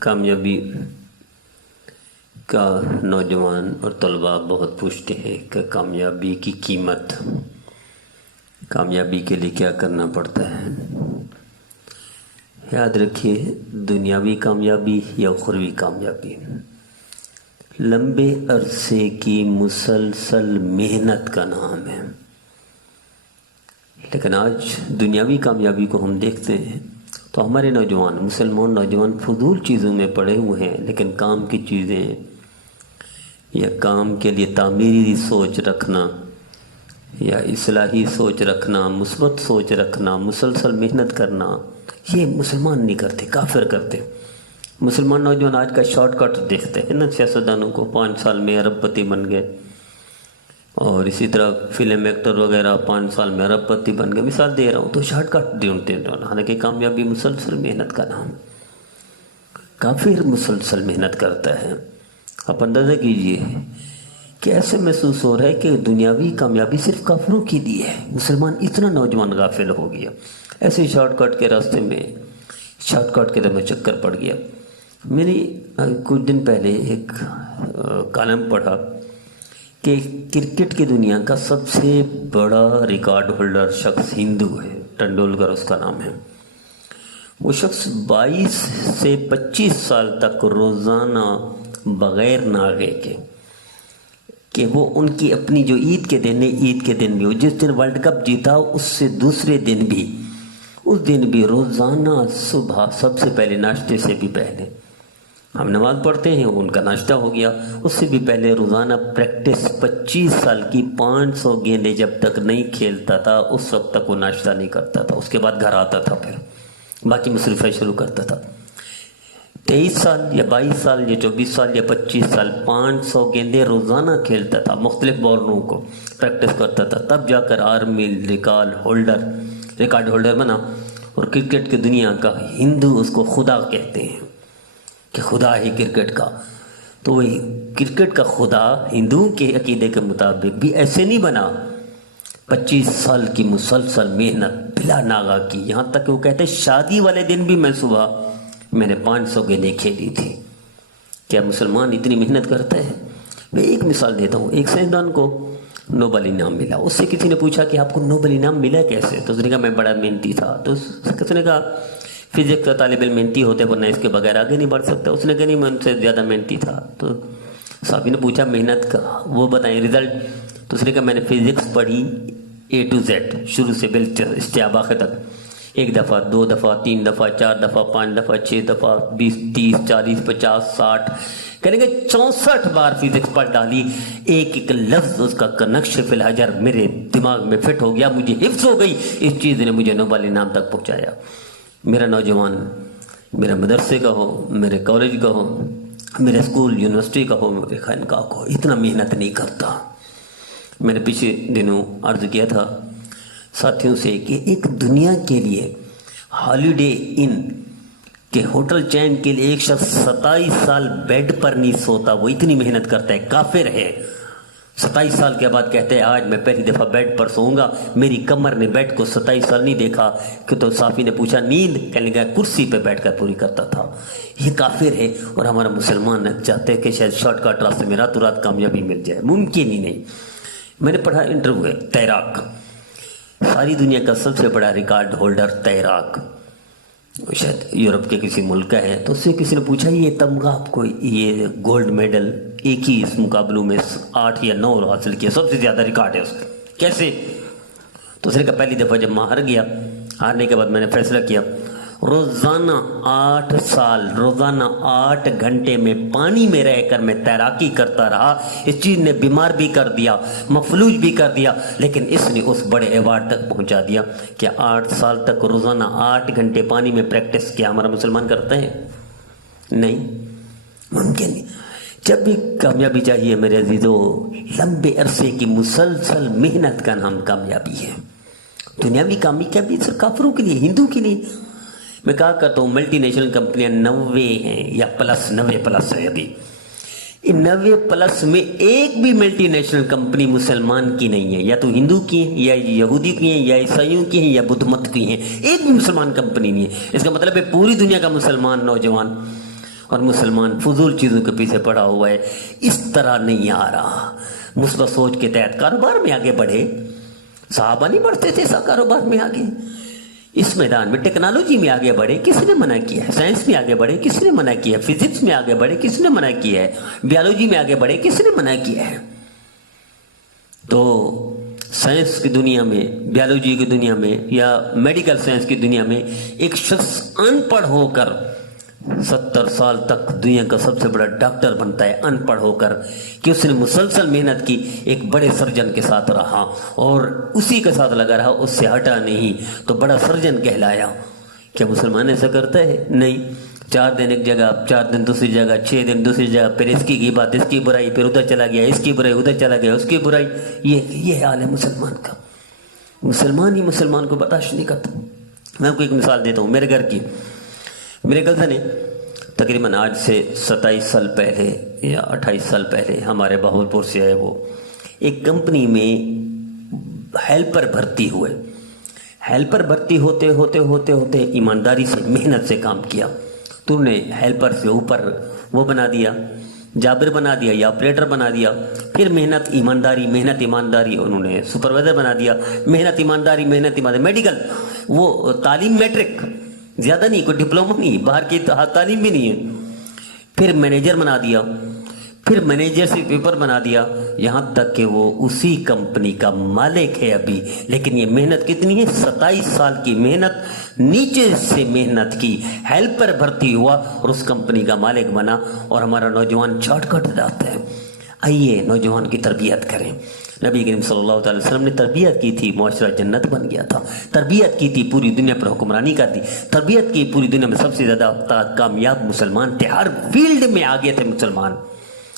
کامیابی کا نوجوان اور طلباء بہت پوچھتے ہیں کہ کامیابی کی قیمت، کامیابی کے لیے کیا کرنا پڑتا ہے۔ یاد رکھیے، دنیاوی کامیابی یا اخروی کامیابی لمبے عرصے کی مسلسل محنت کا نام ہے۔ لیکن آج دنیاوی کامیابی کو ہم دیکھتے ہیں تو ہمارے نوجوان، مسلمان نوجوان فضول چیزوں میں پڑے ہوئے ہیں، لیکن کام کی چیزیں یا کام کے لیے تعمیری سوچ رکھنا یا اصلاحی سوچ رکھنا، مثبت سوچ رکھنا، مسلسل محنت کرنا، یہ مسلمان نہیں کرتے، کافر کرتے۔ مسلمان نوجوان آج کا شارٹ کٹ دیکھتے ہیں نا، سیاستدانوں کو 5 سال میں ارب پتی بن گئے، اور اسی طرح فلم ایکٹر وغیرہ 5 سال میں ارب پتی بن گئے۔ مثال دے رہا ہوں تو شارٹ کٹ ڈھونڈتے ہیں، حالانکہ کامیابی مسلسل محنت کا نام۔ کافر مسلسل محنت کرتا ہے۔ آپ اندازہ کیجئے کہ ایسے محسوس ہو رہا ہے کہ دنیاوی کامیابی صرف کافروں کی دی ہے۔ مسلمان اتنا نوجوان غافل ہو گیا، ایسے شارٹ کٹ کے راستے میں، شارٹ کٹ کے میں چکر پڑ گیا۔ میں نے کچھ دن پہلے ایک کالم پڑھا کہ کرکٹ کی دنیا کا سب سے بڑا ریکارڈ ہولڈر شخص ہندو ہے، ٹنڈولکر اس کا نام ہے۔ وہ شخص 22 سے 25 سال تک روزانہ بغیر ناغے کے، کہ وہ ان کی اپنی جو عید کے دن ہے، عید کے دن بھی، وہ جس دن ورلڈ کپ جیتا اس سے دوسرے دن بھی، اس دن بھی روزانہ صبح سب سے پہلے، ناشتے سے بھی پہلے ہم نماز پڑھتے ہیں، ان کا ناشتہ ہو گیا، اس سے بھی پہلے روزانہ پریکٹس 25 سال کی 500 گیندیں جب تک نہیں کھیلتا تھا اس وقت تک وہ ناشتہ نہیں کرتا تھا، اس کے بعد گھر آتا تھا، پھر باقی مصروفیات شروع کرتا تھا۔ 23 سال یا 22 سال یا 24 سال یا 25 سال 500 گیندیں روزانہ کھیلتا تھا، مختلف بالروں کو پریکٹس کرتا تھا، تب جا کر آرمی ریکارڈ ہولڈر بنا۔ اور کرکٹ کی دنیا کا ہندو اس کو خدا کہتے ہیں کہ خدا ہے کرکٹ کا۔ تو وہی کرکٹ کا خدا ہندوؤں کے عقیدے کے مطابق بھی ایسے نہیں بنا، 25 سال کی مسلسل محنت بلا ناغہ کی، یہاں تک کہ وہ کہتے ہیں شادی والے دن بھی میں نے 500 گیندیں کھیلی تھی۔ کیا مسلمان اتنی محنت کرتا ہے؟ میں ایک مثال دیتا ہوں۔ ایک سائنسدان کو نوبل انعام ملا، اس سے کسی نے پوچھا کہ آپ کو نوبل انعام ملا کیسے؟ تو اس نے کہا میں بڑا محنتی تھا۔ تو اس نے کہا فزکس کا طالب علم محنتی ہوتے ورنہ اس کے بغیر آگے نہیں بڑھ سکتا۔ اس نے کہا نہیں، میں ان سے زیادہ محنتی تھا۔ تو صاحب نے پوچھا محنت کا وہ بتائیں رزلٹ؟ تو اس نے کہا میں نے فزکس پڑھی A to Z، شروع سے استیاب آخر تک، 1 دفعہ 2 دفعہ 3 دفعہ 4 دفعہ 5 دفعہ 6 دفعہ 20 30 40 50 60 کہنے گے 64 بار فزکس پڑھ ڈالی، ایک لفظ اس کا نقش فی الحجر میرے دماغ میں فٹ ہو گیا، مجھے حفظ ہو گئی، اس چیز نے مجھے نوبل انعام تک پہنچایا۔ میرا نوجوان، میرے مدرسے کا ہو، میرے کالج کا ہو، میرے اسکول یونیورسٹی کا ہو، میرے خانقاہ کا ہو، اتنا محنت نہیں کرتا۔ میں نے پچھلے دنوں عرض کیا تھا ساتھیوں سے کہ ایک دنیا کے لیے ہالیڈے ان کے ہوٹل چین کے لیے ایک شخص 27 سال بیڈ پر نہیں سوتا، وہ اتنی محنت کرتا ہے، کافر ہے۔ 27 سال کے بعد کہتے ہیں آج میں پہلی دفعہ بیڈ پر سوؤں گا، میری کمر نے بیڈ کو 27 سال نہیں دیکھا۔ کہ تو صافی نے پوچھا نیند؟ کہنے لگا کرسی پہ بیٹھ کر پوری کرتا تھا۔ یہ کافر ہے۔ اور ہمارا مسلمان چاہتے ہیں کہ شاید شارٹ کٹ راستے میں راتوں رات کامیابی مل جائے، ممکن ہی نہیں۔ میں نے پڑھا انٹرویو ہے، تیراک، ساری دنیا کا سب سے بڑا ریکارڈ ہولڈر تیراک، شاید یورپ کے کسی ملک کا ہے۔ تو اس سے کسی نے پوچھا یہ تمغہ آپ کو، یہ گولڈ میڈل ایک ہی اس مقابلوں میں 8 یا 9 حاصل کیا، سب سے زیادہ ریکارڈ ہے اس کا، کیسے؟ تو اس نے کہا پہلی دفعہ جب میں ہار گیا، ہارنے کے بعد میں نے فیصلہ کیا روزانہ 8 سال، روزانہ 8 گھنٹے میں پانی میں رہ کر میں تیراکی کرتا رہا۔ اس چیز نے بیمار بھی کر دیا، مفلوج بھی کر دیا، لیکن اس نے اس بڑے ایوارڈ تک پہنچا دیا کہ 8 سال تک روزانہ 8 گھنٹے پانی میں پریکٹس کیا۔ ہمارا مسلمان کرتے ہیں؟ نہیں، ممکن نہیں۔ جب بھی کامیابی چاہیے میرے عزیزو، لمبے عرصے کی مسلسل محنت کا نام کامیابی ہے۔ دنیاوی کامیابی صرف کافروں کے لیے، ہندو کے لیے۔ میں کہا کرتا ہوں ملٹی نیشنل کمپنیاں 90 ہیں یا پلس، 90 پلس ہے ابھی۔ ان 90 پلس میں ایک بھی ملٹی نیشنل کمپنی مسلمان کی نہیں ہے، یا تو ہندو کی ہیں، یا یہودی کی ہیں، یا عیسائیوں کی ہیں، یا بدھ مت کی ہیں، ایک بھی مسلمان کمپنی نہیں ہے۔ اس کا مطلب ہے پوری دنیا کا مسلمان نوجوان اور مسلمان فضول چیزوں کے پیچھے پڑا ہوا ہے. اس طرح نہیں آ رہا. مثبت سوچ کے تحت کاروبار میں آگے بڑھے. صحابہ نہیں بڑھتے تھے کاروبار میں آگے. اس میدان میں ٹیکنالوجی میں آگے بڑھے, کس نے منع کیا ہے؟ سائنس میں آگے بڑھے, کس نے منع کیا ہے؟ فزکس میں آگے بڑھے, کس نے منع کیا ہے؟ بیولوجی میں آگے بڑھے, کس نے منع کیا ہے؟ تو سائنس کی دنیا میں, بیولوجی کی دنیا میں یا میڈیکل سائنس کی دنیا میں ایک شخص ان پڑھ ہو کر 70 سال تک دنیا کا سب سے بڑا ڈاکٹر بنتا ہے, ان پڑھ ہو کر, کہ اس نے مسلسل محنت کی, ایک بڑے سرجن کے ساتھ رہا اور اسی کے ساتھ لگا رہا, اس سے ہٹا نہیں, تو بڑا سرجن کہلایا. کیا مسلمان ایسا کرتا ہے؟ نہیں. 4 دن ایک جگہ, 4 دن دوسری جگہ, 6 دن دوسری جگہ, پھر اس کی بات, اس کی برائی, پھر ادھر چلا گیا, اس کی برائی, ادھر چلا گیا, اس کی برائی. یہ حال ہے مسلمان کا. مسلمان ہی مسلمان کو برداشت نہیں کرتا. میں آپ کو ایک مثال دیتا ہوں میرے گھر کی. میرے کزن نے تقریباً آج سے 27 سال پہلے یا 28 سال پہلے ہمارے بہاولپور سے آئے. وہ ایک کمپنی میں ہیلپر بھرتی ہوئے. ہیلپر بھرتی ہوتے ہوتے ہوتے ہوتے ایمانداری سے, محنت سے کام کیا. تو نے ہیلپر سے اوپر وہ بنا دیا, جابر بنا دیا یا آپریٹر بنا دیا. پھر محنت ایمانداری, محنت ایمانداری, انہوں نے سپروائزر بنا دیا. محنت ایمانداری, محنت ایمانداری. میڈیکل وہ تعلیم میٹرک, زیادہ نہیں, کوئی ڈپلومہ نہیں, باہر کی تعلیم بھی نہیں ہے. پھر مینیجر بنا دیا, پھر مینیجر سے پیپر بنا دیا, یہاں تک کہ وہ اسی کمپنی کا مالک ہے ابھی. لیکن یہ محنت کتنی ہے؟ 27 سال کی محنت, نیچے سے محنت کی, ہیلپر بھرتی ہوا اور اس کمپنی کا مالک بنا. اور ہمارا نوجوان چاٹ کٹ جاتا ہے. آئیے نوجوان کی تربیت کریں. نبی کریم صلی اللہ علیہ وسلم نے تربیت کی تھی, معاشرہ جنت بن گیا تھا. تربیت کی تھی, پوری دنیا پر حکمرانی کر دی. تربیت کی, پوری دنیا میں سب سے زیادہ کامیاب مسلمان تھے. ہر فیلڈ میں آگے تھے مسلمان,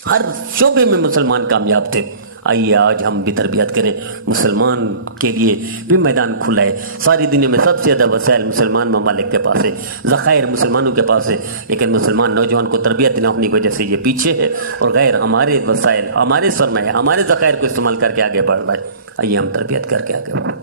ہر شعبے میں مسلمان کامیاب تھے. آئیے آج ہم بھی تربیت کریں. مسلمان کے لیے بھی میدان کھلا ہے. ساری دنیا میں سب سے زیادہ وسائل مسلمان ممالک کے پاس ہے, ذخائر مسلمانوں کے پاس ہے. لیکن مسلمان نوجوان کو تربیت نہ ہونے کی وجہ سے یہ پیچھے ہے, اور غیر ہمارے وسائل, ہمارے سرمایہ, ہمارے ذخائر کو استعمال کر کے آگے بڑھ رہا ہے. آئیے ہم تربیت کر کے آگے بڑھیں.